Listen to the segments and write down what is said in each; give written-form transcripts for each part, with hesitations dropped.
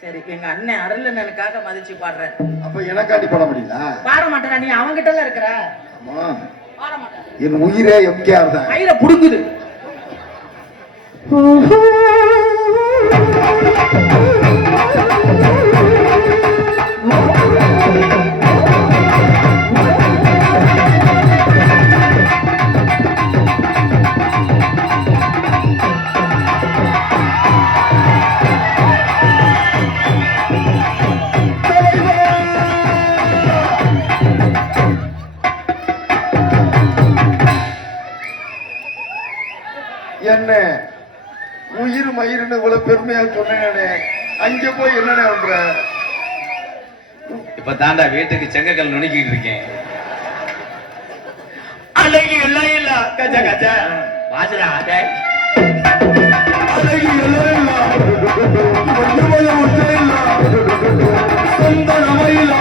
சரி, எங்க அண்ணன் அருளனுக்காக மதிச்சு பாடுறேன். அப்ப எனக்காண்டி பாட முடியல? பாட மாட்டேன், நீ அவங்கிட்ட எல்லாம் இருக்கிற. ஆமா, பாட மாட்டேன். என் உயிரே எம்கேஆர் தான். கயிறை புடுங்குது. என்ன உயிர் மயிர்னு இவ்வளவு பெருமையா சொன்னே, அங்க போய் என்னடா பண்ற? இப்ப தாண்டா வீட்டுக்கு செங்கக்கல் நுணுக்கிட்டு இருக்கேன். அழகி எல்லாம் இல்ல கஜ கஜ வாசலா அதே அழகி எல்லாம் இல்ல மஞ்சமல உசைல சந்தனமயில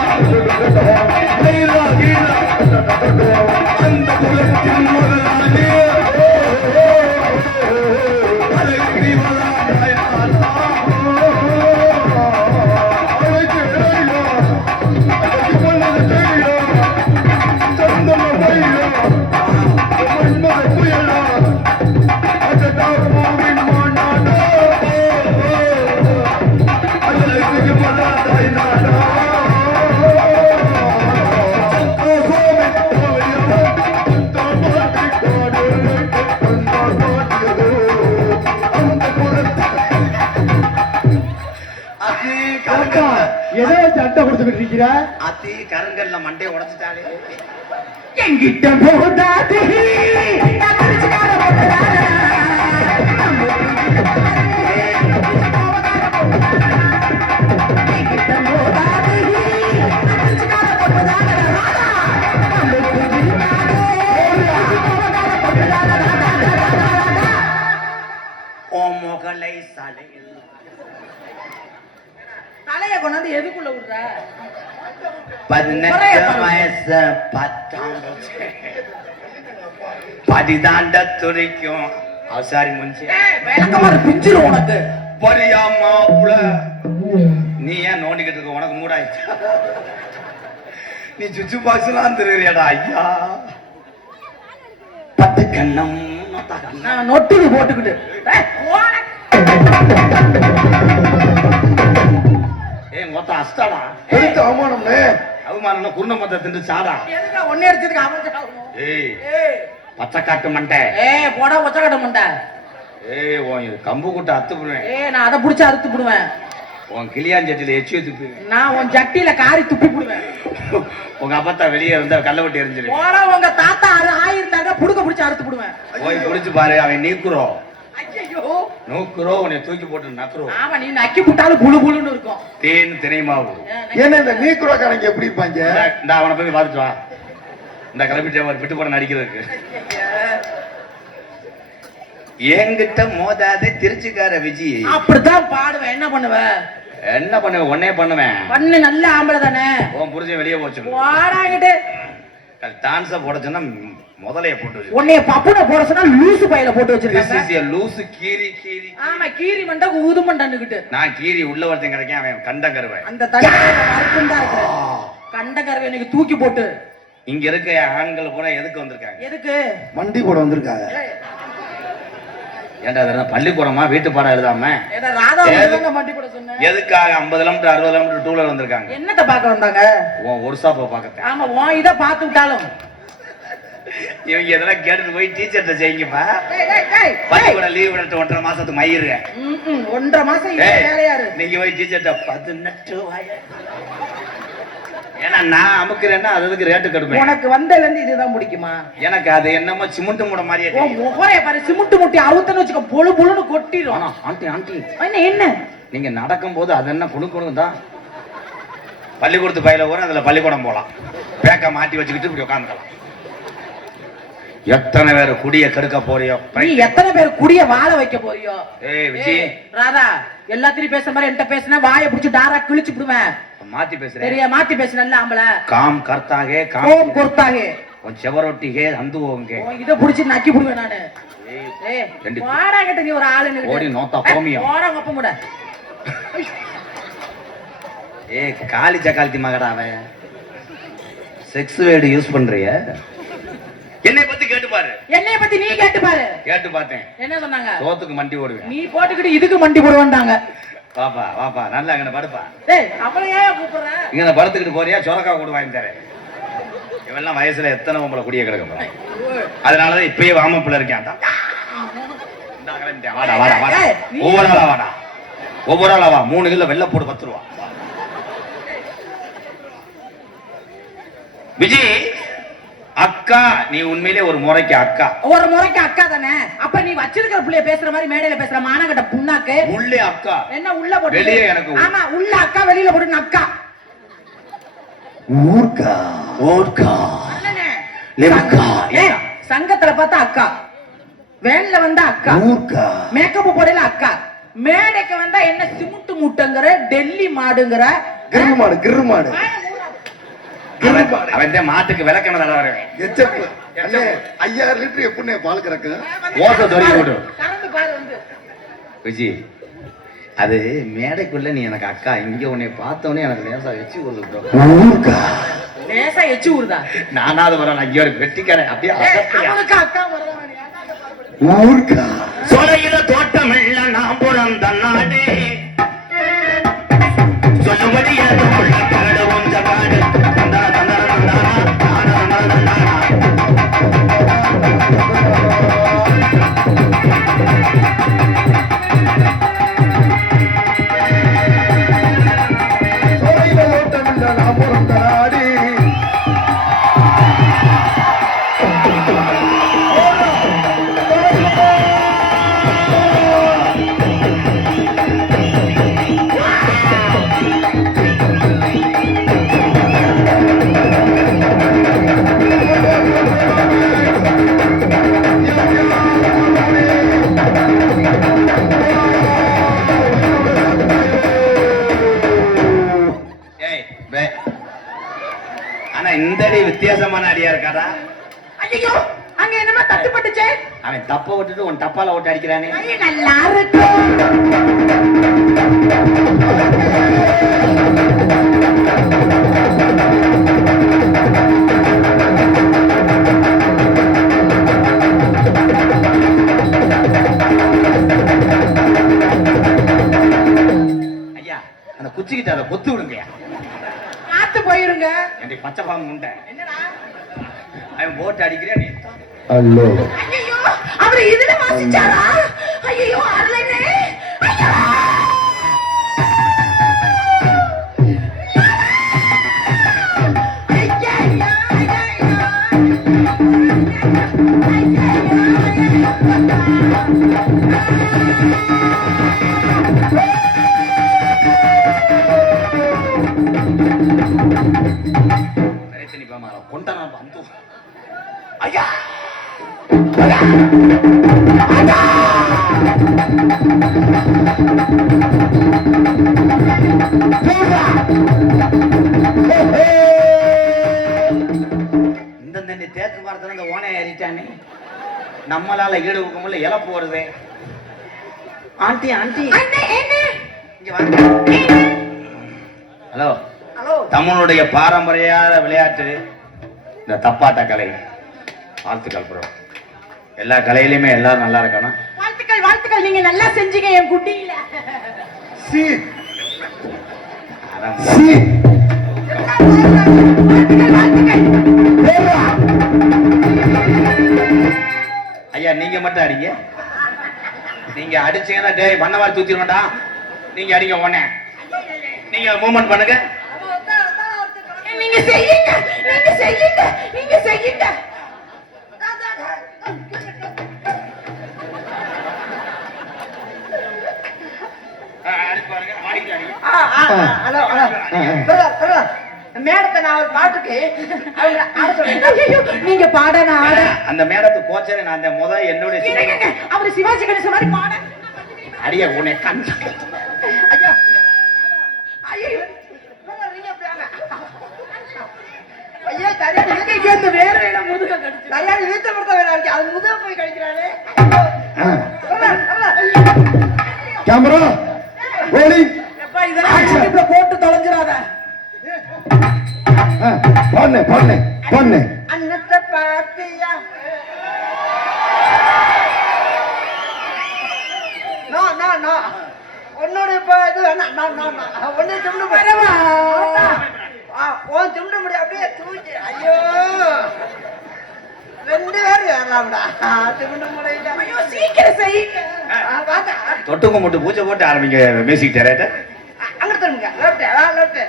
லைலா கீழா அந்த குலத்தின் முதலாளி அழகி வளாய் ஏதோ சட்டை கொடுத்துக்கிட்டு இருக்கிற அத்தி கருங்கல்ல மண்டையை உடைச்சிட்டாலே. எங்கிட்ட போதாது முகலை சடையில் தலைய கொண்டாந்து எதுக்குள்ள விடுற? 18 வயசு 10 பதிதாண்ட துடிக்கும் அவசாரி முன்சி விளக்கமாறு பிஞ்சிரும் உனக்கு. பரியாமா புல நீ ஏன் நோண்டிக்கிட்டு இருக்க? உனக்கு மூடாயிடுச்சு. நீ சுச்சு பாக்ஸ் எல்லாம் தெரியுறியாடா ஐயா. 10 கண்ணம் நான் நொட்டுக்கு போட்டுக்கிட்டு மொத்தம் அஸ்தாடா. எடுத்து அவமானம்னு அவமானம் குருண மொத்த திண்டு சாடா. ஒன்னே அடிச்சதுக்கு அவன் ஏய் பச்சைக்காட்டு மண்டை. போடா ஒச்சக்கட்ட மண்டை. உன் கம்பு கூட்ட அத்து போடுவேன். நான் அதை புடிச்சு அறுத்து போடுவேன். உன் கிளியாஞ்சட்டில எச்சி துப்பிடுவேன். நான் உன் சட்டியில காரி துப்பி போடுவேன். உங்க அப்பத்தா வெளியே இருந்தா கல்ல வெட்டி எரிஞ்சிரு. போடா உங்க தாத்தா ஆயிருந்தாங்க புடுக்க புடிச்சு அறுத்து போடுவேன். போய் புடிச்சு பாரு, அவன் நீக்குறோ ஐயோ நூக்குறோ உன்னை தூக்கி போட்டு நக்குறோ. ஆமா, நீ நக்கி புட்டாலும் புழு புழுன்னு இருக்கும். தேன் தினைமாவு. என்ன இந்த நீக்குறக்காரங்க எப்படி இருப்பாங்க? இந்த அவனை போய் பார்த்துட்டு வா. இந்த கிளம்பிட்டு விட்டு போட நடிக்கிறதுக்கு. என்கிட்ட மோதாத திருச்சிக்கார விஜய். அப்படித்தான் பாடுவேன். என்ன பண்ணுவேன்? என்ன பண்ணுவேன்? ஒன்னே பண்ணுவேன். பண்ணு, நல்ல ஆம்பளை தானே. உன் புரிஞ்ச வெளியே போச்சு. வாடாங்கிட்டு டான்ஸ போட சொன்னா முதலைய போட்டு வச்சு. உன்னைய பப்புன போட சொன்னா லூசு பையில போட்டு வச்சிருக்காங்க. லூசு கீரி கீரி. ஆமா, கீரி மண்டா ஊது மண்டான்னுகிட்டு. நான் கீரி உள்ள ஒருத்தன் கிடைக்கும், அவன் கண்ட கருவேன். அந்த தண்ணி மறுக்குண்டா இருக்கு. கண்ட கருவை எனக்கு தூக்கி போட்டு. இங்க இருக்க ஆண்கள் பூரா எதுக்கு வந்திருக்காங்க? எதுக்கு? மண்டி போட வந்திருக்காங்க. ஏன்டா அதெல்லாம் பள்ளிக்கூடமா வீட்டு பாடம் எழுதாம? எதுக்காக 50 கிலோமீட்டர் 60 கிலோமீட்டர் டூலர் வந்திருக்காங்க? என்னத்தை பார்க்க வந்தாங்க? ஒரு ஷாப்பை பார்க்க. ஆமா, உன் இதை பார்த்து விட்டாலும் இவங்க இதெல்லாம் கேட்டுட்டு போய் டீச்சர்ட்ட செய்யுங்கப்பா. பள்ளிக்கூடம் லீவ் விட்டு 1.5 மாசத்துக்கு மயிரு. 1.5 மாசம் வேலையாரு. நீங்க போய் டீச்சர்ட்ட 18 ஏன்னா நான் அமுக்கிறேன்னா அதுக்கு ரேட்டு கடுமை. உனக்கு வந்ததுல இருந்து இதுதான் பிடிக்குமா? எனக்கு அது என்னமோ சிமெண்ட் மூட மாதிரியே. முகரைய பாரு, சிமெண்ட் முட்டி அவுத்தன்னு வச்சுக்க பொழு பொழுன்னு கொட்டிடும். ஆண்டி ஆண்டி என்ன நீங்க நடக்கும் போது அது என்ன குணு தான் பள்ளிக்கூடத்து பயில கூட அதுல பள்ளிக்கூடம் போலாம். பேக்க மாட்டி வச்சுக்கிட்டு இப்படி உட்காந்துக்கலாம். எத்தனை பேர் குடிய கெடுக்க போறியோ? நீ எத்தனை பேர் குடிய வாழ வைக்க போறியோ? விஜய் ராதா, எல்லாத்திலையும் பேசுற மாதிரி என்கிட்ட பேசினா வாயை பிடிச்சி டாரா கிழிச்சு விடுவேன். மாத்தி பேசுறேன். சரியா? மாத்தி பேசு. நல்ல ஆம்பளை. காம் கர்த்தாகே காம் கொடுத்தாகே. உன் செவரொட்டிகே அந்துவோங்க இதை புடிச்சு நக்கி புடுவேன் நானு. ரெண்டு வாடா கிட்ட நீ ஒரு ஆளு ஓடி நோத்தா கோமியம். வாடா உங்க அப்பா கூட. காலி சக்காலத்தி மகடா அவன். செக்ஸ் வேர்டு யூஸ் பண்றிய? என்னை பத்தி கேட்டு பாரு. என்னைய பத்தி நீ கேட்டு பாரு. கேட்டு பார்த்தேன். என்ன சொன்னாங்க? சோத்துக்கு மண்டி போடுவேன். நீ போட்டுக்கிட்டு இதுக்கு மண்டி போடுவான்டாங்க. வாப்பா வாப்பா நல்லா இங்க படுப்பா. டேய் அவளை ஏன் கூப்பிடுற? இங்க படுத்துக்கிட்டு போறியா? சொரக்கா கூட வாங்கி தரேன். இவெல்லாம் வயசுல எத்தனை பொம்பளை குடிய கிடக்கும். அதனாலதான் இப்பயே வாமப்புல இருக்கேன். வாடா வாடா வாடா. ஒவ்வொரு ஆளா வாடா. ஒவ்வொரு ஆளா வா. 3 கிலோ வெள்ளை போடு 10 ரூபா. விஜய் அக்கா, நீ உண்மையிலே ஒரு முறைக்கு அக்கா. ஒரு முறைக்கு அக்கா தானே? அப்ப நீ வச்சிருக்கிற புள்ளைய பேசுற மாதிரி மேடையில பேசுற மானகட்ட புண்ணாக்கு. உள்ளே அக்கா. என்ன உள்ள போட்டு? வெளியே எனக்கு. ஆமா உள்ள அக்கா, வெளியில போட்டு அக்கா. ஊர்க்கா ஓர்க்கா லெவக்கா. சங்கத்துல பார்த்தா அக்கா, வேன்ல வந்தா அக்கா, ஊர்க்கா மேக்கப் போடல அக்கா, மேடைக்கு வந்தா என்ன சிமுட்டு மூட்டைங்கற, டெல்லி மாடுங்கற, கிரு மாடு கிரு மாடு. அவன் மாட்டுக்கு விளக்கண தடவறேன். எச்சப்பு 5000 லிட்டர் எப்படினே பால் கறக்கு? ஓசை தொறி போடு. கறந்து பாரு வந்து. விஜய் அது மேடைக்குள்ள நீ எனக்கு அக்கா. இங்க உன்னை பார்த்தவனே எனக்கு லேசா எச்சி ஊறுது. ஊர்க்கா லேசா எச்சி ஊறுதா? நானாவது வரேன். நான் இங்க வெட்டிக்கிறேன். அப்படியே அவனுக்கு அக்கா வரலாம். ஊர்க்கா சொலையில தோட்டம் இல்ல நான் பிறந்த நாடு. சொல்லுவடி வித்தியாசமான அடியா இருக்காரா? ஐயோ அங்க என்னமா தட்டுப்பட்டுச்சே? அவன் தப்ப விட்டுட்டு உன் டப்பால ஓட்டு அடிக்கிறானே. நல்லா இருக்கும். ஐயா அந்த குச்சிக்கிட்ட அதை கொத்து விடுங்கய்யா. காத்து போயிருங்க. என்னை பச்சை பாம்பு உண்டை. என்னடா அவன் போட்டு அடிக்கிறேன் நீ. ஹலோ ஐயோ அவர் இதுல வாசிச்சாரா? ஐயோ அருளனே. ஐயோ ஐயா இந்த தேக்கு மரத்துல இந்த ஓனை ஏறிட்டானே. நம்மளால ஈடு கொடுக்க முடியல. இழப்பு வருது. Aunty aunty hello hello. தமிழுடைய பாரம்பரிய விளையாட்டு இந்த தப்பாட்ட கலை. வாழ்த்துக்கள் ப்ரோ. எல்லா கலையிலுமே எல்லாரும் நல்லா இருக்கணும். வாழ்த்துக்கள் வாழ்த்துக்கள். நீங்க நல்லா செஞ்சீங்க என் குட்டியில. சி சி வாழ்த்துக்கள் வாழ்த்துக்கள். ஐயா நீங்க மட்டும் அடிங்க. நீங்க அடிச்சீங்கன்னா டேய் பண்ணவாரி தூத்திட மாட்டான். நீங்க அடிங்க உடனே. நீங்க மூவ்மெண்ட் பண்ணுங்க. நீங்க செய்யுங்க நீங்க செய்யுங்க நீங்க செய்யுங்க. ஹலோ ஹலோ மேடத்தை நான் ஒரு பாட்டுக்கு நீங்க பாட நான் ஆட. அந்த மேடத்துக்கு போச்சே நான் அந்த என்னுடைய அவரு சிவாஜி கணேசன் மாதிரி பாட அடிய உன்னை கண். ஐயோ ஐயோ ஐயா சரியான வேற என்ன முதுக கடிச்சு சரியான வீட்டை பொறுத்த வேலை இருக்கு அது முதுக போய் கழிக்கிறாரு கேமரா ரோலிங் இதெல்லாம் போட்டு தொலைஞ்சிடாத பண்ணு அன்னத்தை பார்த்தியா உன்னோட இப்ப இது வேணாம் ஒன்னு திமுட திமுட முடியும் அப்படியே தூக்கி ஐயோ 2 பேரும் ஏறலாம்டா திமுட முடியல ஐயோ சீக்கிரம் செய்யுங்க தொட்டு கும்பிட்டு பூஜை போட்டு ஆரம்பிங்க மியூசிக் டைரக்டர் அங்க திரும்புங்க லெஃப்ட்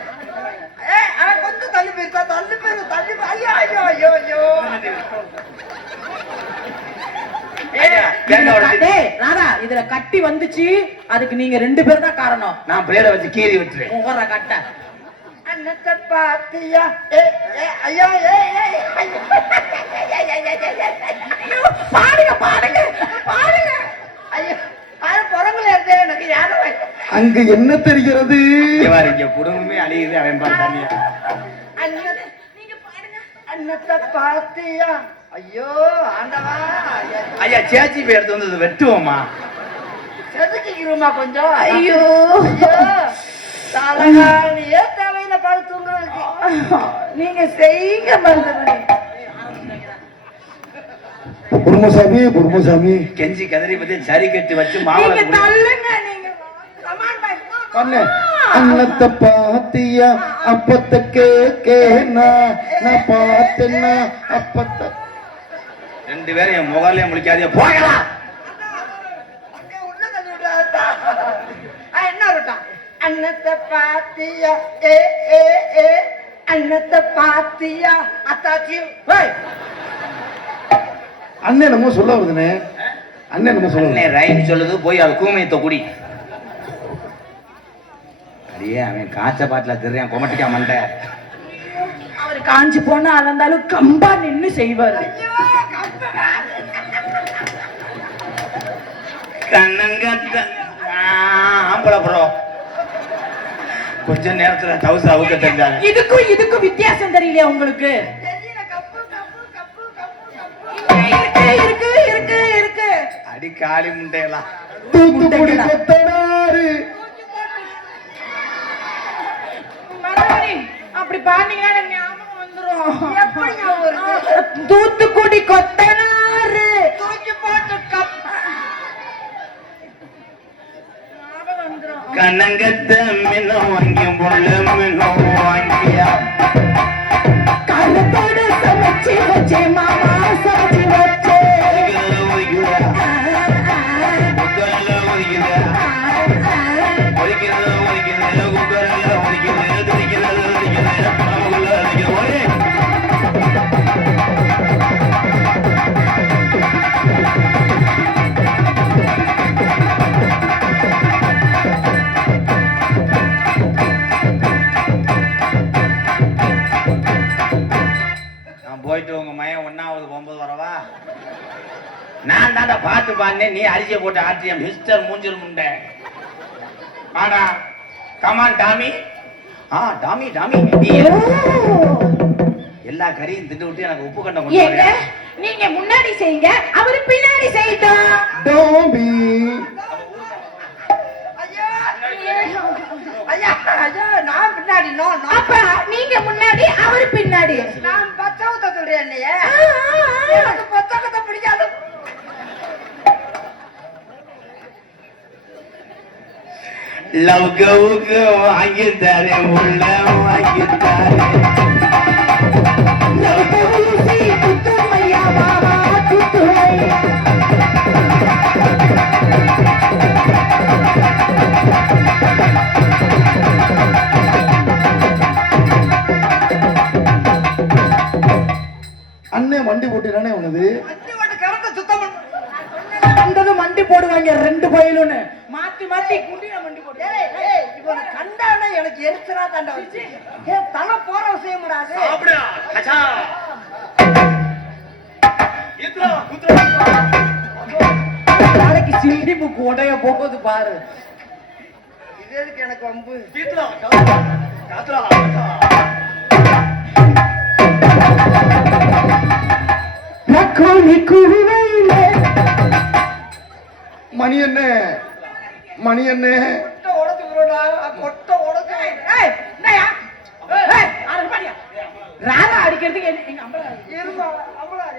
அவன் கொஞ்சம் தள்ளி போயிருக்கா ஐயோ ராதா இதுல கட்டி வந்துச்சு அதுக்கு நீங்க 2 பேர் தான் காரணம் நான் பிளேட வச்சு கீறி விட்டுறேன் உவர கட்ட அன்னத்தை பாத்தியா ஐயோ பாடுங்க ஐயோ பொறங்குல இருந்தே எனக்கு யாரும் அங்க என்ன தெரிகிறது இங்க குடும்பமே அழியுது அவன் பாட்டானியா அன்னத்தை பாத்தியா ஐயோ ஆண்டவா ஐயா சேச்சி போய் எடுத்து வந்து வெட்டுவோமா செதுக்கிக்கிறோமா கொஞ்சம் ஐயோ தலகாணியே தேவையில்ல பாடு தூங்குறதுக்கு நீங்க செய்யுங்க மருந்தமணி குருமசாமி கெஞ்சி கதறி பத்தி சரி கட்டி வச்சு நீங்க மாவளை தள்ளுங்க நீங்க பண்ணு அன்னத்தை பாத்தியா அப்பத்த கேக்கேனா நான் பார்த்தேன்னா அப்பத்த 2 பேரும் என் முகாலே முழிக்காதே போகலாம் உள்ள தள்ளி விடாதா என்ன விட்டான் அன்னத்தை பாத்தியா அன்னத்தை பாத்தியா அத்தாச்சி அண்ணன் என்னமோ சொல்ல வருதுனே அண்ணே ரைன் சொல்லுது போய் அது கூமையத்தை குடி அடியே அவன் காய்ச்ச பாட்டில தெரியான் கொமட்டிக்கா மண்டை அவர் காஞ்சி போனா இருந்தாலும் கம்பா நின்னு செய்வாரு கண்ணங்கத்த ஆம்பளை ப்ரோ கொஞ்ச நேரத்துல தவுசு அவுக்க தெரிஞ்சாங்க இதுக்கும் வித்தியாசம் தெரியலையா உங்களுக்கு இருக்கு அடி காளி முண்டையெல்லாம் தூத்துக்குடி கொத்தனாரு அப்படி பாத்தீங்கன்னா எனக்கு ஞாபகம் வந்துரும் தூத்துக்குடி கொத்தனாரு தூக்கி போட்டு ஞாபகம் வந்துரும் கண்ணங்கத்த மின்னும் வாங்கி முள்ள மின்னும் வாங்கியா கருத்தோடு சமைச்சு வச்சே மாமா சமைச்சு வச்சே போயிட்டு உங்க மையன் 1வது 9 வரவா நான் தாண்டா பாட்டு பாடினேன் நீ அரிசியை போட்டு ஆட்டிய மிஸ்டர் மூஞ்சில் முண்டை ஆனா கமான் டாமி டாமி நீ எல்லா கறியும் திட்டு விட்டு எனக்கு உப்பு கண்டம் கொண்டு நீங்க முன்னாடி செய்யுங்க அவரு பின்னாடி செய்யட்டும் நான் பின்னாடி அப்ப நீங்க முன்னாடி அவரு பின்னாடி நான் பச்சவத்தை சொல்றேன் இல்லையே எனக்கு பச்சவத்தை பிடிக்காது லவ் கவுக்கு வாங்கி தரேன் உள்ள வாங்கி தரேன் அண்ணன் வண்டி போட்டுறானே உனது மண்டி போடுவாங்க 2 பயிலுன்னு மாத்தி குண்டியா மண்டி போட்டு இவனை கண்டானே எனக்கு எரிச்சலா தாண்டா வச்சு தலை போற விஷயம் கூடாது நாளைக்கு சில்லிப்பு உடைய போகுது பாரு இது எதுக்கு எனக்கு வம்பு காத்துறா ரக்கோலி குருவையிலே மணி என்ன மணி என்ன கொட்டை உடைச்சு விடுடா, கொட்டை உடைச்சு விடு. ஏய், என்னய்யா? ஏய், ஆறு பாடியா? ராரா அடிக்கிறதுக்கு எங்க அம்பளா இருமா, அவ்வளவு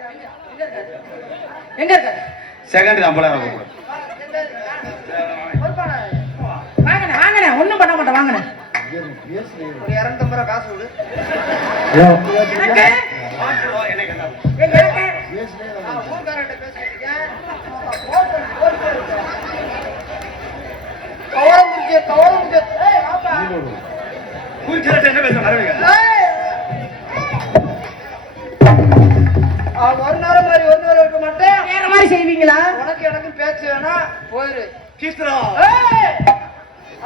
எங்க இருக்காரு? செகண்ட் அம்பளம் கூப்பிடு. வாங்கண்ணே வாங்கண்ணே, ஒண்ணும் பண்ண மாட்டேன் வாங்கண்ணே. ஒரு 250 ரூபா காசு விடு. எனக்கு எனக்கு ஊர்காரன்ட்ட பேசிட்டு இருக்கேன். கவரம் முடிச்சு, கவரம் முடிச்சு. ஏய், வாப்பா. என்ன பேச ஏய். ஒரு நேரம் மாதிரி ஒரு நேரம் இருக்க மாட்டேன். வேற மாதிரி செய்வீங்களா? உனக்கு எனக்கும் பேச்சு வேணா, போயிரு. கீஸ்ரா ஏய்,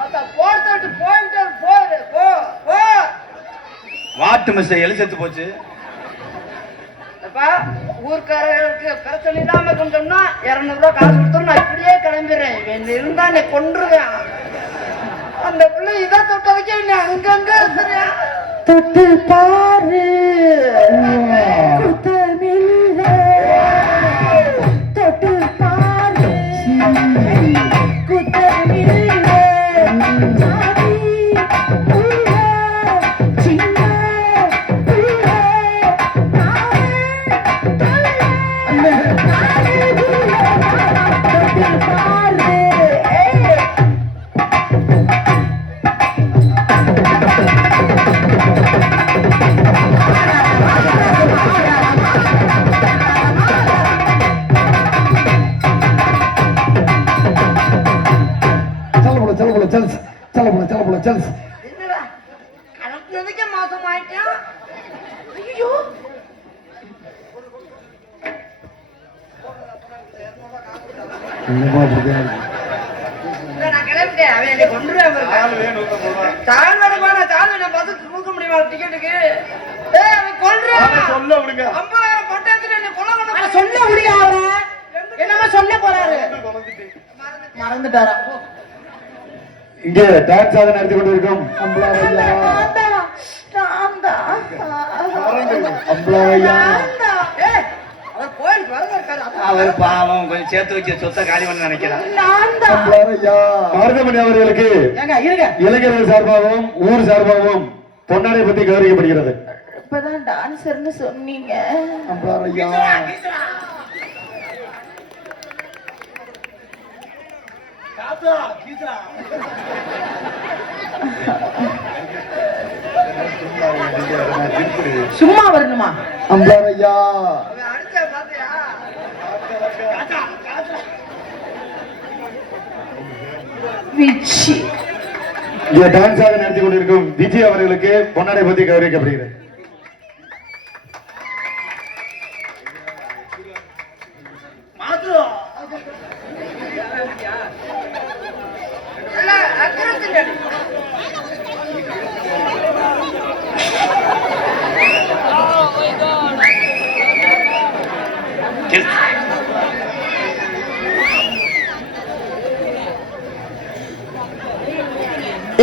அத போட்டு போயிட்டு போயிரு, போ போ. வாட்டு மிஸ் எலி செத்து போச்சு. அப்பா, ஊர்க்காரர்களுக்கு பிரச்சனை இல்லாம கொஞ்சம்னா 200 ரூபாய் காசு கொடுத்தோம், நான் இப்படியே கிளம்பிடுறேன். இவன் இருந்தா என்னை கொன்றுவேன். அந்த பிள்ளை இதை தொட்டதுக்கே என்ன அங்கங்க இருக்கிறியா? தொட்டு பாரு குத்தமில்லை, தொட்டு பாரு குத்தமில்லை. சாதி புள்ள, சின்ன புள்ள, தொட்டு பாரு. என்னடா கலப்புனதுக்கே மாசம் ஆயிட்டான். ஐயோ, நான் கிளம்பிட்டேன். அவன் என்னை கொன்றுவேன் பாருங்க. சால் வேணுமா? சால் வேணும் பார்த்து தூக்க முடியுமா டிக்கெட்டுக்கு? ஏய், அவன் கொல்றான். சொல்ல விடுங்க 50,000 கொட்டை எடுத்துட்டு என்னை கொலை பண்ண ஆனா சொல்ல முடியாது. என்னமா சொல்ல போறாரு? மறந்துட்டாரா? இங்கே டான்ஸ் ஆக நடத்தி கொண்டிருக்கும் அம்பலாவையா அம்பலாவையா ஏய், அவன் கோயிலுக்கு வரதா இருக்காரு. அவர் பாவம் கொஞ்சம் சேர்த்து வச்ச சொத்தை காலி பண்ண நினைக்கிறான். அம்பலாவையா மருதமணி அவர்களுக்கு ஏங்க இருங்க, இளைஞர்கள் சார்பாகவும் ஊர் சார்பாகவும் பொன்னாடை பற்றி கௌரவிக்கப்படுகிறது. இப்பதான் டான்சர்னு சொன்னீங்க. அம்பலாவையா சும்மா வரணுமா? அம்பலாவையா அவன் அடிச்சா பாத்தியா? விச்சி இங்கே டான்ஸ் ஆக நடத்தி கொண்டிருக்கும் விஜய் அவர்களுக்கு பொன்னாடை பற்றி கௌரவிக்கப்படுகிறது. எல்லாம் அக்கிரத்தின் அடி.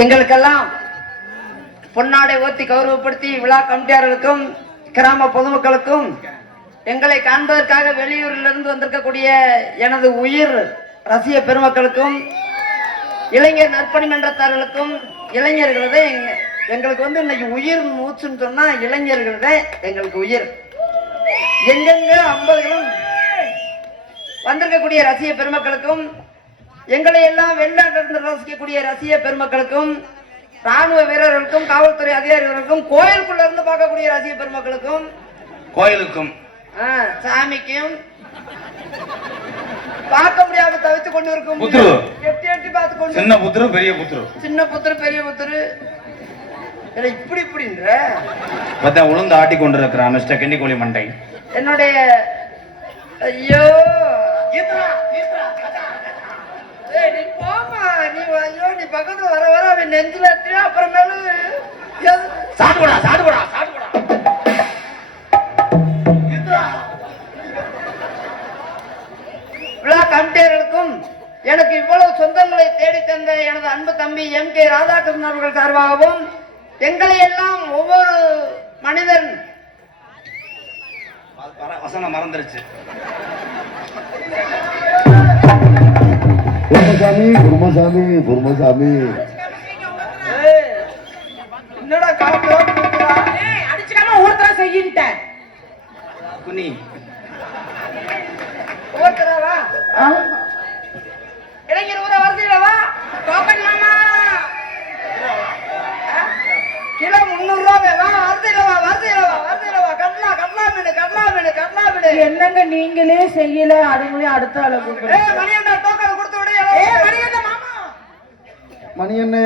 எங்களுக்கெல்லாம் பொன்னாடை ஓத்தி கௌரவப்படுத்தி விழா கமிட்டியாளர்களுக்கும் கிராம பொதுமக்களுக்கும் எங்களை காண்பதற்காக வெளியூரிலிருந்து வந்திருக்கக்கூடிய எனது உயிர் ரசிக பெருமக்களுக்கும் இளைஞர் நற்பணி மன்றத்தார்களுக்கும் இளைஞர்களதே எங்களுக்கு வந்து இன்னைக்கு உயிர் மூச்சுன்னு சொன்னா இளைஞர்களதே எங்களுக்கு உயிர். எங்கெங்க 50களும் வந்திருக்கக்கூடிய ரசிக பெருமக்களுக்கும் எங்களை எல்லாம் வெளிநாட்டிலிருந்து ரசிக்கக்கூடிய ரசிக பெருமக்களுக்கும் ராணுவ வீரர்களுக்கும் காவல்துறை அதிகாரிகளுக்கும் கோயிலுக்குள்ள இருந்து பார்க்கக்கூடிய ரசிக பெருமக்களுக்கும் கோயிலுக்கும் சாமிக்கும் பார்க்க முடியாம தவித்து கொண்டு இருக்கும் புத்துரு. எட்டி எட்டி பார்த்து கொண்டு சின்ன புத்திரு பெரிய புத்திரு சின்ன புத்திரு பெரிய புத்திரு இப்படி இப்படின்ற பார்த்தா உளுந்து ஆட்டி கொண்டிருக்கிறான் மிஸ்டர் கிண்டிக்கோழி மண்டை. என்னுடைய ஐயோ ஏய், நீ போமா நீ ஐயோ நீ பக்கத்துல வர வர அவன் நெஞ்சில எத்தியா அப்புறமேலு சாப்பிடா சாப்பிடா சாப்பிடா விழா கமிட்டியர்களுக்கும் எனக்கு இவ்வளவு சொந்தங்களை தேடி தந்த எனது அன்பு தம்பி MK ராதாகிருஷ்ணன் அவர்கள் சார்பாகவும் எங்களை எல்லாம் ஒவ்வொரு மனிதன் வசனம் மறந்துருச்சு. குருமசாமி குருமசாமி என்னடா காப்பு அடிச்சுக்காம ஒருத்தர செய்யிட்டேன். குனி ஓட்டுறாவா இளைஞர் ஊரை வருதுலவா கோபன் மாமா கிலோ 300 ரூபாய் வா வருதுலவா கடலா மீன் என்னங்க நீங்களே செய்யல, அதுங்களே அடுத்த ஆளை கூப்பிடுறீங்க. ஏய் மணியண்ணா டோக்கன் கொடுத்து விடு. ஏய் மணியண்ணா மாமா, மணி என்ன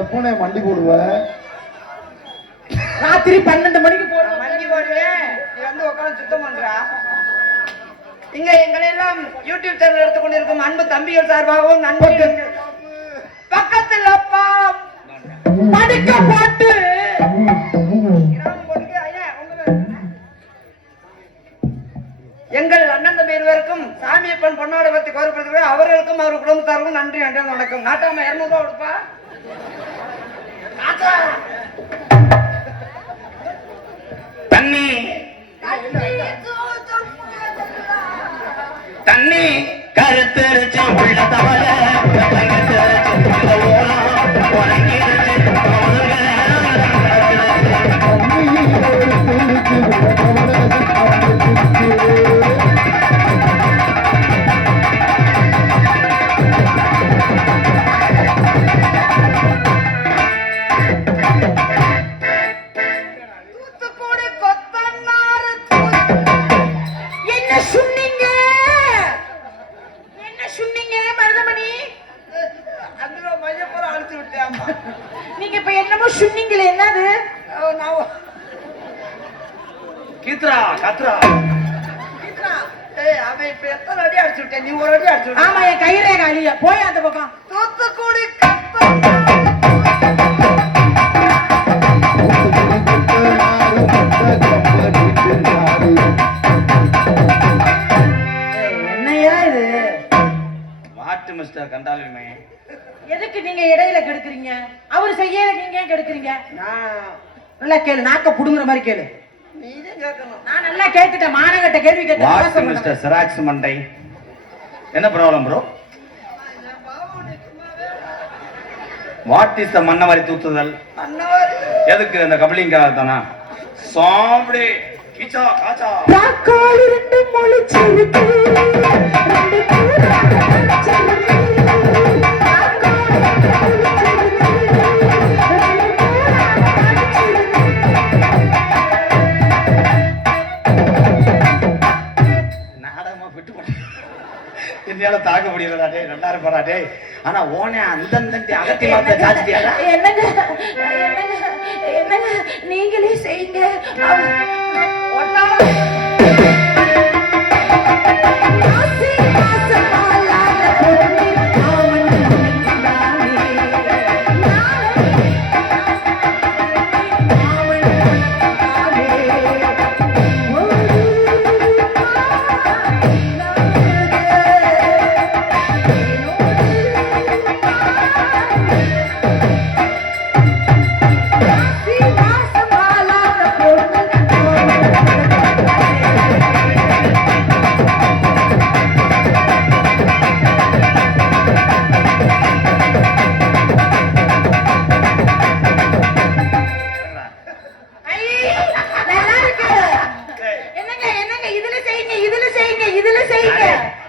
எப்பனே மண்டி போடுவ? ராத்திரி 12 மணிக்கு போடுவேன். மண்டி போடுவேன், நீ வந்து உட்கார்ந்து சுத்தம் பண்றா. இங்க எங்களை எல்லாம் யூடியூப் சேனல் எடுத்துக் கொண்டிருக்கும் அன்பு தம்பிகள் சார்பாகவும் நண்பர்கள் பக்கத்தில் அப்பா படுக்க போட்டு எங்கள் அண்ணன் தம்பி இருவருக்கும் சாமியப்பன் பொன்னாடை பத்தி கோரப்படுகிறது. அவர்களுக்கும் அவர் குடும்பத்தாருக்கும் நன்றி நன்றி வணக்கம். நாட்டாம 200 ரூபா கொடுப்பா. தண்ணி தண்ணி கருத்தரிச்சு உள்ள தவள நீங்க இப்ப என்னமோ சொன்னீங்களே, என்னது? கீத்ரா கத்ரா அவன் இப்ப எத்தனை அடி அடிச்சு விட்டேன், நீ ஒரு அடி அடிச்சு விட்ட. ஆமா, என் கைரேகை அழிய போய் அந்த பக்கம். தூத்துக்குடி என்னையா இது? வாட்டு மிஸ்டர் கண்டாலுமே எதுக்கு நீங்க இடையில கெடுக்குறீங்க? அவரு செய்யல, நீங்க ஏன் கெடுக்குறீங்க? நல்லா கேளு, நாக்க புடுங்குற மாதிரி கேளு. நீதான் கேட்கணும். நான் நல்லா கேட்டுட்டேன், மானகட்ட கேள்வி வாட்டு கேட்டேன். மிஸ்டர் செராக்ஸ் மண்டை, என்ன problem bro? What is the மன்னவரி தூத்துதல்? எதுக்கு இந்த கபலிங்கா தானா? சாப்பிடு கிச்சா காச்சா ராக்கால் இரண்டு மொழிச்சிருக்கு, ரெண்டு பூரா என்னால தாக்க முடியலடா டே, நல்லா இருப்பாடா டே. ஆனா ஓனே அந்த அகத்தி மாத்த சாச்சிட்டியாடா. என்னங்க என்னங்க நீங்களே செய்யுங்க.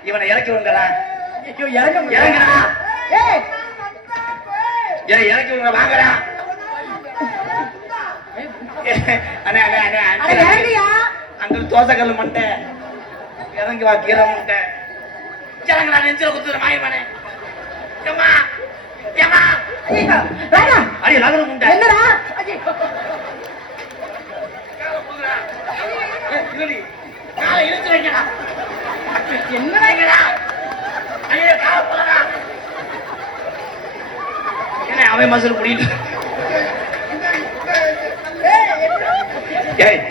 இவனை இறக்கி விடுங்கடா. இறங்குடா. இறக்கி விடுங்க, வாங்கடா. அந்த தோசைக்கல் மண்டை இறங்கி வா, கீரை முட்டை இறங்கடா. நெஞ்சில குத்துற மாயமானே. அடி லகன முண்டை என்னடா? இழுத்து வைக்கடா. என்ன வைக்கடா? அவன் மசல் புடிட்டு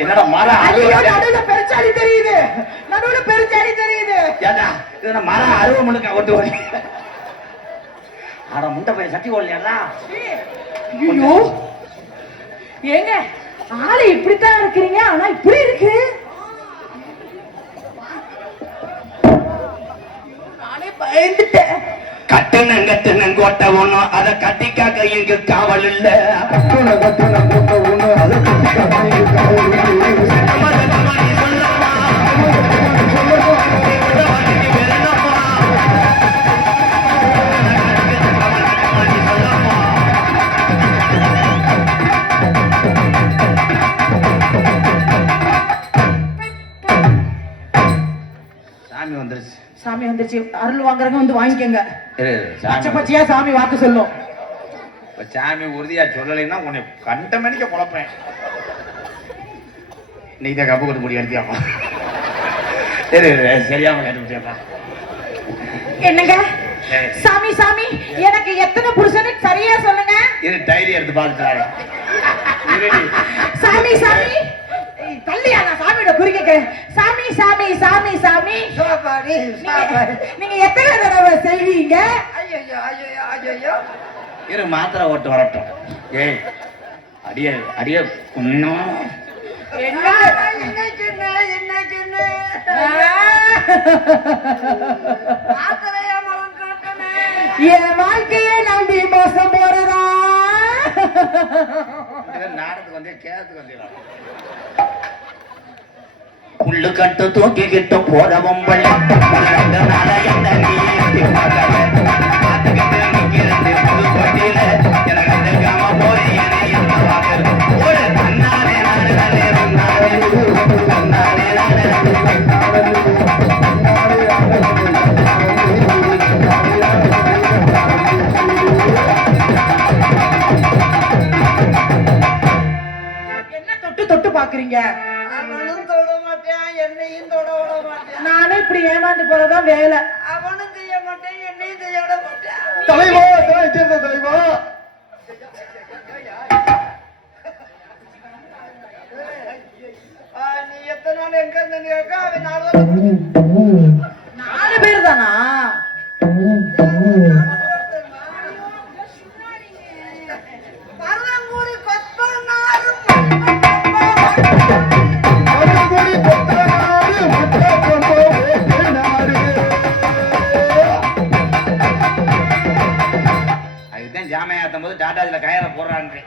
என்னடா மர நடுவுல பெருச்சாடி தெரியுது, நடுவுல பெருச்சாடி தெரியுது. ஏடா இது மர அருவ முழுக்க ஒட்டு ஓடி. ஆட முண்டை போய் சட்டி ஓடலையாடா. ஐயோ ஏங்க, ஆளு இப்படித்தான் இருக்கிறீங்க, ஆனா இப்படி இருக்கு. பயந்துட்டேன். கட்டுனங் கோட்டை ஒண்ணும் அதை கட்டிக்காக்க இங்கு காவல் இல்ல. கட்டுன கூட்ட ஒண்ணு அதை கட்டிக்காக்க இங்கு காவல் இல்ல. சாமி வந்துருச்சு. சாமி வந்துருச்சு. அருள் வாங்குறவங்க வந்து வாங்கிக்கங்க. பச்சை சாமி பச்சையா சாமி வாக்கு சொல்லும். இப்ப சாமி உறுதியா சொல்லலைன்னா உன்னை கண்ட மணிக்க குழப்பேன். நீ தான் கப்பு கொண்டு முடி எடுத்தியாமா? சரி சரியாம கேட்டுப்பா. என்னங்க சாமி சாமி எனக்கு எத்தனை புருஷனு சரியா சொல்லுங்க. இது டைரி எடுத்து பார்த்துட்டாரு. சாமி சாமி தள்ளியா நான் சாமியோட குறிக்க. சாமி சாமி சாமி சாமி சோபாடி சோபாடி. நீங்க எத்தனை தடவை செய்வீங்க? ஐயோ ஐயோ ஐயோ. இரு மாத்திரை ஓட்டு வரட்டும். ஏய் அடிய அடிய இன்னும் என்ன என்ன சின்ன என்ன சின்ன ஆத்திரையா மறந்துட்டனே. என் வாழ்க்கையே நம்பி மோசம் போறதா? நாடத்துக்கு வந்தே கேரத்துக்கு வந்தீங்களா? புல்லு கட்டு தூக்கிக்கிட்டு போறவன் என்ன தொட்டு தொட்டு பாக்குறீங்க? அவனும் தொட மாட்டேன், என்னையும் தொட விட மாட்டேன். நானும் இப்படி ஏமாந்து போறதா வேலை. அவனும் செய்ய மாட்டேன், என்னையும் செய்ய விட மாட்டேன். தலைவா சேர்ந்த தலைவா. நீ எத்தனை நாள் எங்க இருந்து கேட்க அவன் 4 பேர் தானா? பரங்கூடி கொத்தனாரும் மறுபடி கொத்தனாரு முத்தப்பம்போ ஓட்டினாரு. அதுதான் ஜாமையாத்தும் போது டாடாஜில கயிறை போடுறான்னு.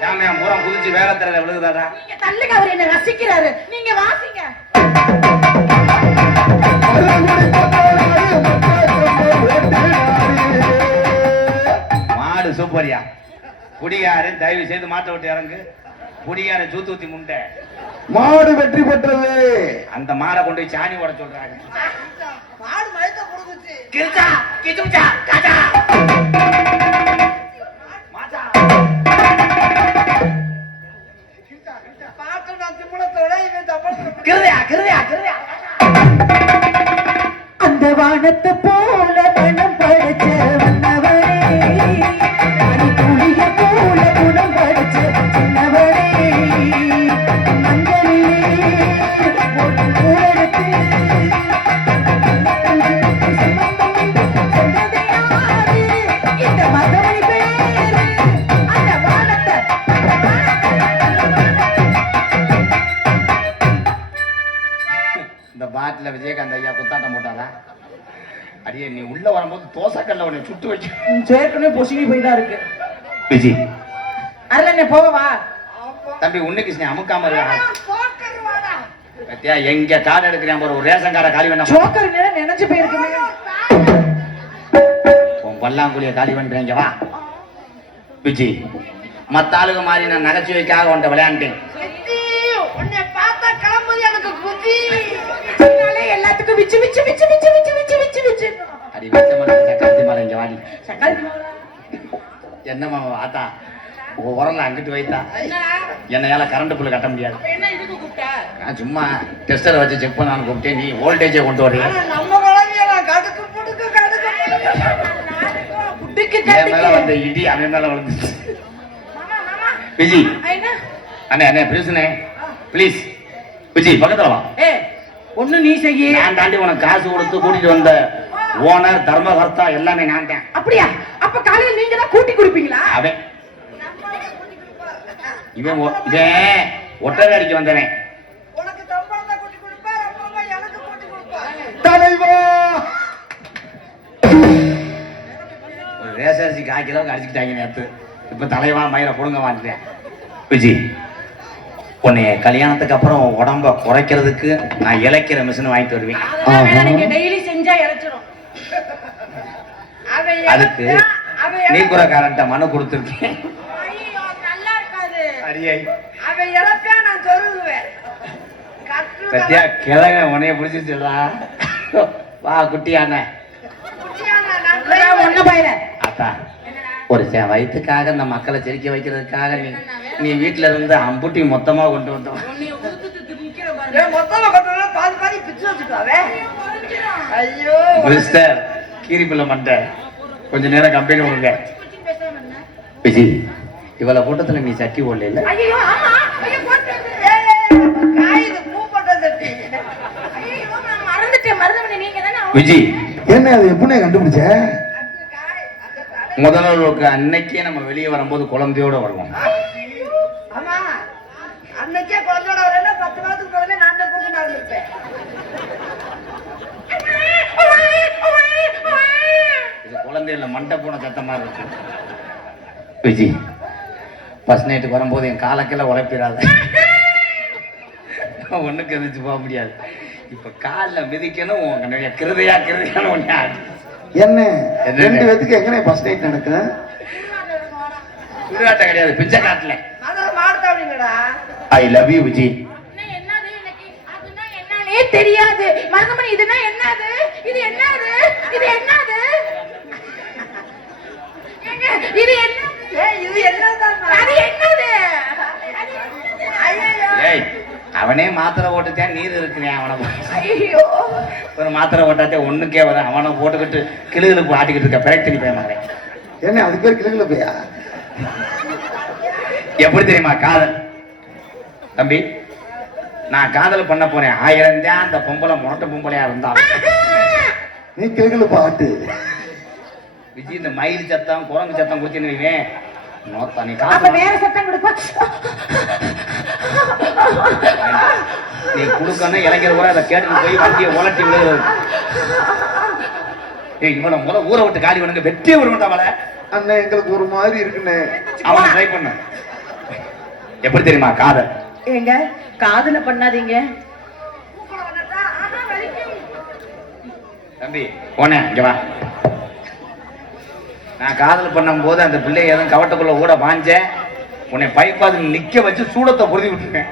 ஜாமையா பூரா குதிச்சு வேலை தரல விழுகுதாடா. நீங்க தள்ளுங்க, அவர் என்ன ரசிக்கிறாரு. நீங்க வாசிங்க. மறுபடி கொத்தனாரு முத்தப்பம்போ ஓட்டினாரு. மாடு சூப்பரியா. குடிகாரு தயவு செய்து மாட்ட விட்டு இறங்கு. குடிகார சூத்தூத்தி முண்டை. மாடு வெற்றி பெற்றது. அந்த மாடை கொண்டு போய் சாணி ஓட சொல்றாங்க. மாடு மயத்த கொடுக்குச்சு. கிருச்சா கிச்சுச்சா காச்சா மாச்சா. பாட்டு நான் திமுலத்தோட இவன் தப்பா கிருதியா கிருதியா கிருதியா. அந்த வானத்தை போல மனம் படைச்ச வந்தவனே, அடி துளிய போல குணம் படைச்ச சின்னவனே, மஞ்சளிலே ஒரு பூவெடுத்து சொன்னது யாரு? இந்த மகமணி பேரு. அந்த வானத்தை இந்த பாட்டில விஜயகாந்த் ஐயா குத்தாட்டம் போட்டாரா? அடியே நீ உள்ள வரும்போது தோசைக்கல்ல உன்னை சுட்டு வச்சு. சேர்க்கணும் பொசுங்கி போய் தான் இருக்கு. விஜி அருளண்ணே போவா. தம்பி உன்னிகிருஷ்ணன் அமுக்காம இருக்கா? போக்கர் வாடா. பத்தியா எங்க கார்டு எடுக்கிறேன் ஒரு ரேஷன் கார்டை காலி பண்ண. சோக்கர் நேரம் நினைச்சு போயிருக்குமே. உன் பல்லாங்குழிய காலி பண்றீங்க வா. விஜி மத்த ஆளுங்க மாதிரி நான் நகைச்சுவைக்காக உன்ட்ட விளையாண்டேன். சித்தி, உன்னை பார்த்தா கிளம்புது எனக்கு புத்தி. இதனாலே எல்லாத்துக்கும் விச்சு விச்சு விச்சு விச்சு விச்சு விச்சு விச்சு விச்சு. அடி வித்த மலை சக்கரத்தி மலை இங்க வாடி. சக்காளி என்னம்மா ஆத்தா உரல அங்கிட்டு வைத்தா என்னையால கரண்ட் புல்லு கட்ட முடியாது. என்ன இதுக்கு கூப்பிட்டா? நான் சும்மா டெஸ்டரை வச்சு செக் பண்ணான்னு கூப்பிட்டேன். நீ வோல்டேஜை கொண்டு வர்றீங்க. ஆனா நம்ம குழந்தைய நான் கடுக்கு புடுக்கு கடுக்கு புட்டுக்கு என் மேல வந்த கட்டிக்கு. இடி அவன் மேல விழுந்துச்சு. மாமா மாமா விஜி என்ன? அண்ணே அண்ணே ப்ளீஸ்ண்ணே ப்ளீஸ். விஜி பக்கத்துல வா. ஏய் ஒண்ணு நீ செய்ய. நான் தாண்டி உனக்கு காசு கொடுத்து கூட்டிட்டு வந்த ஓனர் தர்மகர்த்தா எல்லாமே நான் தான். அப்படியா? அப்ப காலையில நீங்க தான் கூட்டி குடுப்பீங்களா? அவன் இவன் இவன் ஒட்டவேடிக்கு வந்தவன். உனக்கு தம்பளத்தை கூட்டி கொடுப்பா, அப்புறமா எனக்கு கூட்டி கொடுப்பா. தலைவா ரேசரிசி காய்க்கிறவங்க அடிச்சுக்கிட்டாங்க நேற்று. இப்ப தலைவா மயிரை புடுங்க மாட்டேன். விஜி, உன்னைய கல்யாணத்துக்கு அப்புறம் உடம்ப குறைக்கிறதுக்கு நான் இளைக்கிற மிஷின் வாங்கிட்டு வருவேன். அதெல்லாம் வேணாம், நீங்க டெய்லி செஞ்சா இறைச்சிரும். அதுக்கு நீக்குறக்காரன்ட்ட மனு கொடுத்துருக்கேன். ஐயோ, நல்லா இருக்காது. அடியை அவன் இழப்பா நான் சொல்லுவேன். சத்தியா கிழங்க உன்னைய பிடிச்சிருச்சுடா. வா குட்டியான ஒண்ணு பயிர அத்தா, ஒரு வயிற்றுக்காக இந்த மக்களை சிரிக்க வைக்கிறதுக்காக நீ வீட்டுல இருந்து அம்புட்டி மொத்தமா கொண்டு வந்தோம். மொத்தமா கொண்டு பாதி பாதி பிச்சு வச்சுக்காவே. ஐயோ மிஸ்டர் கீரிப்பிள்ள மண்டை, கொஞ்ச நேரம் கம்பெனி விடுங்க. விஜி, இவ்வளவு கூட்டத்துல நீ சட்டி ஓடல இல்ல? ஐயோ, ஆமா. ஐயோ, போட்டு காயுது பூ போட்டது. ஐயோ, நான் மறந்துட்டேன். மருதமணி நீங்க தானே? விஜி, என்ன அது எப்படி கண்டுபிடிச்ச? முதல்வருக்கு அன்னைக்கே நம்ம வெளியே வரும்போது குழந்தையோட வருவோம். ஆமா, அன்னைக்கே குழந்தையோட வரேன்னா 10 மாதத்துக்கு முதல்ல நான் தான் கூப்பிட்டு இருப்பேன். இது குழந்தையில மண்டை போன சத்தமா இருக்கு. விஜி, ஃபர்ஸ்ட் நைட்டுக்கு வரும்போது என் காலக்கெல்லாம் உழைப்பிடாத. ஒண்ணுக்கு எதிர்த்து போக முடியாது. இப்ப காலில் மிதிக்கணும். கிருதையான ஒண்ணு என்ன 2 பேத்துக்கு எங்கனே ஃபர்ஸ்ட் நைட் நடக்குது? விளையாட்டம் கிடையாது, பிச்சை காட்டுல. அதான் மாடுதாவடிங்கடா. I love you Viji. என்னது எனக்கு அதுனா என்னன்னே தெரியாது. மருதமணி, இதுனா என்னது? இது என்னது? இது என்னது? ஏங்க, இது என்ன? இது என்னதான்? அது என்னது? ஐயோ ஏய், அவனே மாத்திரை போட்டுட்டேன், நீர் இருக்கிறேன். அவனை ஐயோ, ஒரு மாத்திரை போட்டாத்தே ஒண்ணுக்கே வர. அவனை போட்டுக்கிட்டு கிளுகிழப்பு ஆட்டிக்கிட்டு இருக்க பிரக்டி போய் மாறேன். என்ன அதுக்கு பேர் கிளகுல போயா? எப்படி தெரியுமா காதல்? தம்பி, நான் காதல் பண்ண போறேன். 1000 தான் அந்த பொம்பளை மொட்டை பொம்பளையா இருந்தாலும். நீ கிளகுல பாட்டு விஜய், இந்த மயில் சத்தம் குரங்கு சத்தம் குடிச்சுன்னு நோத்தா நீ அப்ப காசு வேற சத்தம் கொடுப்பா. நீ குடுக்கணும். இளைஞர் கூட அதை கேட்டு போய் வண்டியை உலட்டி விடுகிறது. ஏய், இவனை முத ஊரை விட்டு காலி பண்ணுங்க. வெற்றியே வருவேன் அவளை. அண்ணன் எங்களுக்கு ஒரு மாதிரி இருக்குன்னு அவனை ட்ரை பண்ண. எப்படி தெரியுமா காதல்? ஏங்க, காதுல பண்ணாதீங்க. தம்பி போனேன், இங்க வா. நான் காதல் பண்ணும் போது அந்த பிள்ளை எதுவும் கவட்டக்குள்ள கூட பாஞ்சேன். உன்னை பைப்பாது நிக்க வச்சு சூடத்தை பொருதி விட்டுருக்கேன்.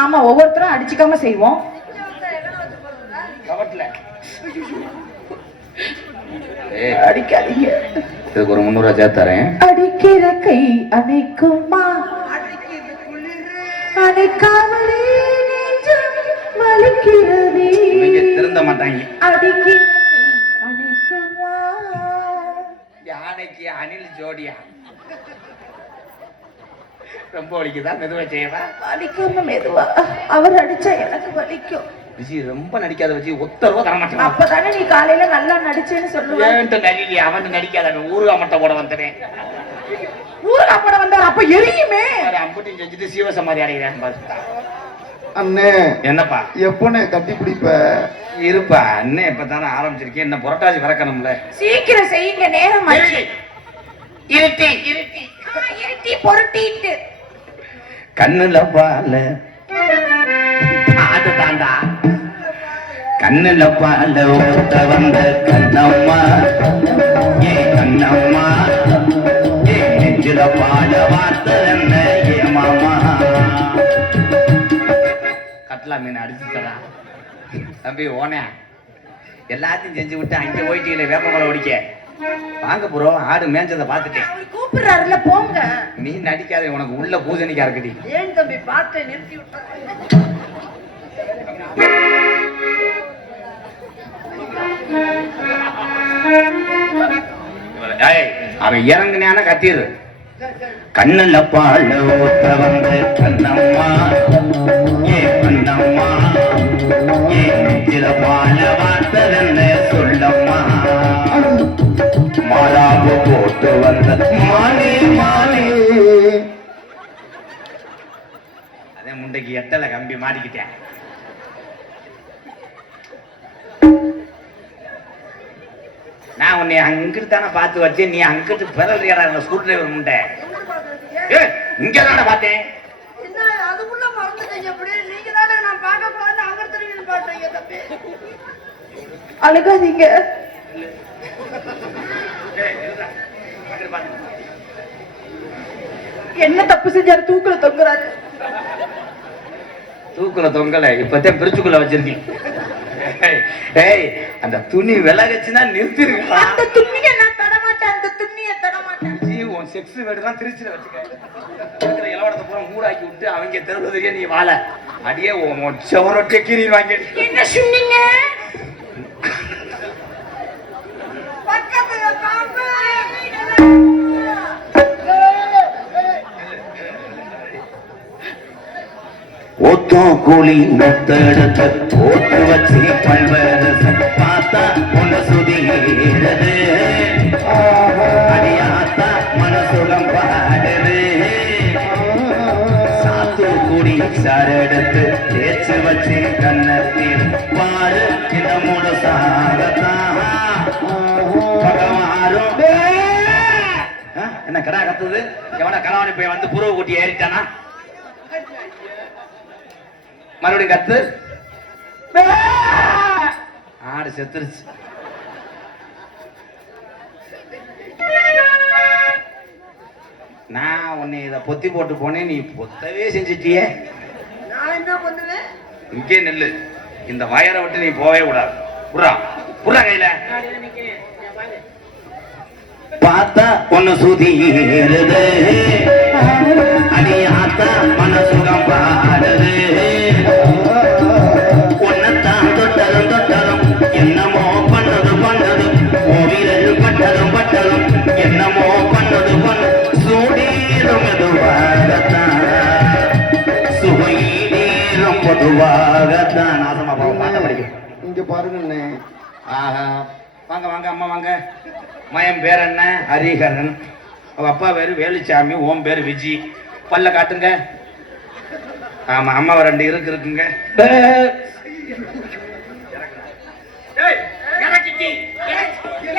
ஆமா, ஒவ்வொருத்தரும் அடிச்சுக்காம செய்வோம். கவட்டல அடிக்காதீங்க. இதுக்கு ஒரு 300 ரூபாய் சேர்த்தரேன். அடிக்கிற கை அணைக்குமா? அணைக்காமலே நெஞ்சம் வலிக்கிறதே. இவங்க திருந்த மாட்டாங்க. அடிக்கிற கை அணைக்குமா? யானைக்கு அணில் ஜோடியா? ரொம்ப வலிக்குதா? மெதுவா செய்யவா? வலிக்கும் மெதுவா. அவர் அடிச்சா எனக்கு வலிக்கும். விஜி, ரொம்ப நடிக்காத விஜி. 1 ரூபா தர மாட்டேன். அப்பதானே நீ காலையில நல்லா நடிச்சேன்னு சொல்லுவேன். ஏன்ட்டு நடிகை அவன் நடிக்காத. ஊருகா மட்டை போட வந்துட்டேன். ஊருக்கு அப்பட வந்தார், அப்ப எரியுமே. அம்புட்டி செஞ்சுட்டு சீவசமாதி அடைகிறேன் பாரு. அண்ணே என்னப்பா எப்பனே கட்டி பிடிப்ப? இருப்பா, அண்ணே இப்பதானே ஆரம்பிச்சிருக்கேன். என்ன புரட்டாசி பறக்கணும்ல. சீக்கிரம் செய்யுங்க, நேரம் ஆச்சு. இருட்டி இருட்டி பொருட்டிட்டு கண்ணுல பால அது தாண்டா. கண்ணுல பால ஊத்த வந்த கண்ணம்மா, ஏ கண்ணம்மா, ஏ நெஞ்சில பால வார்த்தை என்ன ஏ மாமா. கட்லா மீன் அடிச்சுட்டா. தம்பி ஓனே, எல்லாத்தையும் செஞ்சு விட்டு அங்கே போயிட்டீங்களே வேப்பமலை ஒடிக்க. வாங்க ப்ரோ, ஆடு மேய்ச்சதை பார்த்துட்டேன். கூப்பிடுறாருல, போங்க. நீ நடிக்காத, உனக்கு உள்ள பூசணிக்கா இருக்குடி. ஏன் தம்பி பாட்டை நிறுத்தி விட்ட? அவன் இறங்குனான கத்திரு. கண்ணுல பால் ஊத்த வந்த கண்ணம்மா, ஏ கண்ணம்மா, ஏ நெஞ்சில பால வார்த்தை சொல்லம்மா. மாறாப்பு போட்டு வந்த மானே மானே. அதே முண்டைக்கு எட்டல கம்பி மாட்டிக்கிட்டேன். நான் உன்னை அங்கிட்டு தானே பார்த்து வச்சேன், நீ அங்கிட்டு பிறல்றியாடா ஸ்க்ரூ டிரைவர் முண்டை. இங்க தானே பார்த்தேன். என்ன அதுக்குள்ள மறந்துட்டீங்க எப்படி? நீங்க தானே நான் பார்க்க கூடாது அங்க திரும்பி பார்த்தீங்க தம்பி. அழுகாதீங்க. என்ன தப்பு செஞ்சாரு? தூக்குல தொங்குறாரு. தூக்குல தொங்கல, இப்பதான் பிரிச்சுக்குள்ள வச்சிருக்கீங்க. ஏய், அந்த துணி விலகச்சுன்னா நிறுத்திருக்கா. அந்த துணியை நான் தடமாட்டேன், அந்த துணியை தடமாட்டேன். உன் செக்ஸ் வேடுதான் திருச்சியில வச்சுக்க. இருக்கிற இளவடத்தை பூரா மூடாக்கி விட்டு அவங்க தெருவதுக்கே நீ வாழ. அடியே செவரொட்டே கீரி வாங்கி. என்ன சொன்னீங்க? பக்கத்துல பாம்பு. ஓத்தம் கோழி நொத்தெடுத்து ஓட்டு வச்சு பல்வரச பார்த்தா உன்ன சுதிகிறது. அடியாத்தா மனசுகம் பாடுது. சாத்துக்குடி சரெடுத்து தேய்ச்சு வச்சு கண்ணத்தில் பாரு இந்த மூணு சாகத்தான் பகவாரும். என்ன கடா கத்துது? எவன கணவனி போய் வந்து புருவ கூட்டி ஏறிட்டானா? மறுபடியும் கத்து. ஆடு செத்துருச்சு. நான் உன்னை இத பொத்தி போட்டு போனேன், நீ பொத்தவே செஞ்சிட்டியே. நான் என்ன பண்ணுவேன்? இங்கே நெல்லு. இந்த வயரை விட்டு நீ போவே கூடாது. புறா புறா கையில பார்த்தா ஒன்னு சுதிருது. அடியாத்தா மனசுகம் பாடுது. ஒன்னத்தான் தொட்டதும் தொட்டதும் என்னமோ பண்ணதும் பண்ணதும் ஓவிரல் பட்டதும் பட்டதும் என்னமோ பண்ணதும் பண்ணதும் சூடீரும் மெதுவாகத்தான் சுவையீரும் பொதுவாகத்தான். நாசமா போக பாட்ட படிக்கும். இங்க பாருங்க. ஆஹா, வாங்க வாங்க அம்மா வாங்க. மயம் பேர் என்ன? ஹரிஹரன். அவ அப்பா பேரு வேலுச்சாமி, ஓம் பேரு விஜி. பல்ல காட்டுங்க. ஆமா, அம்மாவை 2 இருக்குங்க.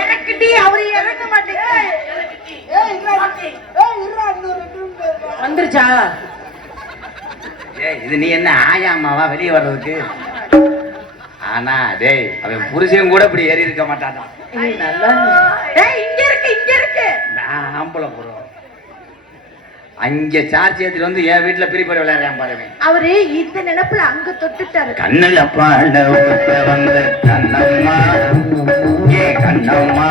எனக்கிட்டி அவரு இறங்க மாட்டேங்க. வந்துருச்சா? ஏய், இது நீ என்ன ஆயா அம்மாவா வெளியே வர்றதுக்கு? ஆனா டேய், அவன் புருஷன் கூட இப்படி ஏறி இருக்க மாட்டாதான். நல்லா இங்க இருக்கு, இங்க இருக்கு. நான் ஆம்பளை போறோம். அங்க சார்ஜ் ஏத்திட்டு வந்து என் வீட்டுல பிரிப்பட விளையாடுறான் பாருங்க. அவரு இந்த நினைப்புல அங்க தொட்டுட்டாரு. கண்ணுல பாட வந்த கண்ணம்மா, ஏ கண்ணம்மா,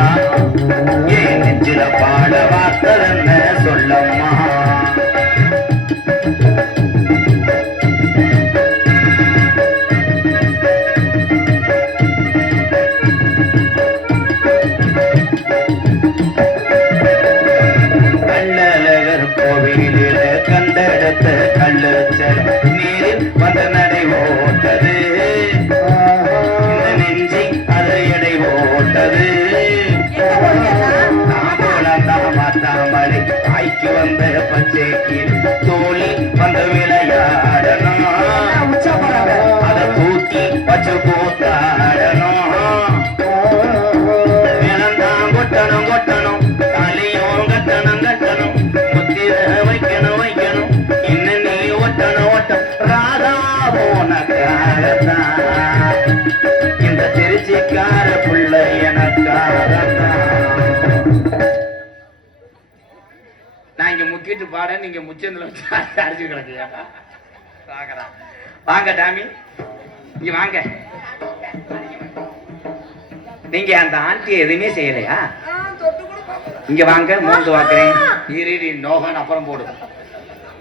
ஏ நெஞ்சில பாட வார்த்தை சொல்லம்மா. கோவிலில கண்டெடுத்த கல்லு செல நீரில் வந்த நடை ஓட்டது. இந்த நெஞ்சி அதை எடை ஓட்டது. தாமரை ஆய்க்கு வந்த பச்சைக்கு தோழி வந்து விளையாடணும். அதை தூக்கி பச்சை கூத்தாடணும். மேலந்தான் கொட்டணும் கொட்டணும், தலையும் கட்டணும் கட்டணும், வைக்கணும் வைக்கணும், இன்னும் நீ ஒட்டணும் ஒட்டம். ராதா போனக்காரத்தான் இந்த திருச்சிக்கார பிள்ளை எனக்காரத்தான். நான் இங்க முக்கிட்டு பாட, நீங்க முச்சந்தில அடிச்சு கிடக்கியா? வாங்க டாமி, இங்க வாங்க. நீங்க அந்த ஆண்டியை எதுவுமே செய்யலையா? இங்க வாங்க, மூந்து வாக்குறேன். ஈரீடி நோகன் அப்புறம் போடு.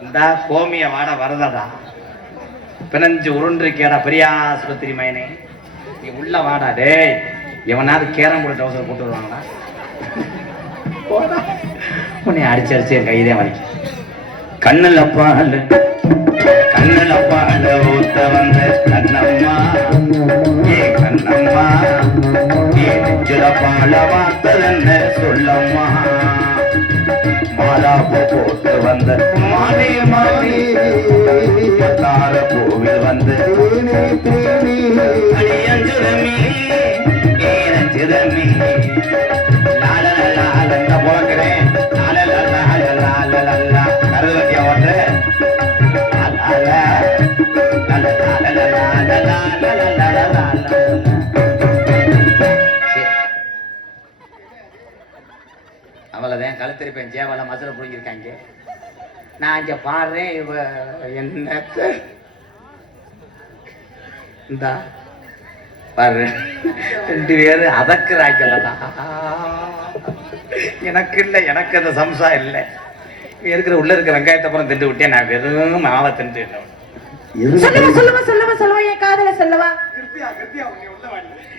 இந்த கோமிய வாட வரதா பிணைஞ்சு உருண்டிருக்கேடா பெரிய ஆஸ்பத்திரி மயனே. நீ உள்ள வாடா. டேய், எவனாவது கேரம் போர்டு டவுசர் போட்டு வருவாங்களா? உன்னை அடிச்சு அடிச்சு என் கைதே வலிக்கும். கண்ணுல பால் கண்ணுல பால் ஊத்த வந்த கண்ணம்மா, ஏ கண்ணம்மா, ஏ நெஞ்சில பால வார்த்ததென்ன சொல்லம்மா. மாலாப்பு போட்டு வந்த மானே மானே, தார பூவில் வந்து அடியஞ்சுரமே, ஏ நெஞ்சில சிறுமி லாலலா போகிறேன் லாலலா கருதுவட்டியா ஓட்டு அவ்வளவுதான் கழுத்திருப்பேன் ஜேவால மதுரை புரிஞ்சிருக்காங்க நான் இங்க பாடுறேன் இவ என்ன இந்தா பாரு ரெண்டு பேரு அதக்குறாங்கல்ல எனக்கு இல்லை எனக்கு அந்த சம்சா இல்லை இருக்கிற உள்ள இருக்கிற வெங்காயத்தை அப்புறம் திண்டு விட்டேன் நான் வெறும் மாவை திண்டு சொல்லுவா என் காதல சொல்லவா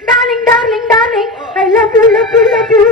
darling darling darling I love you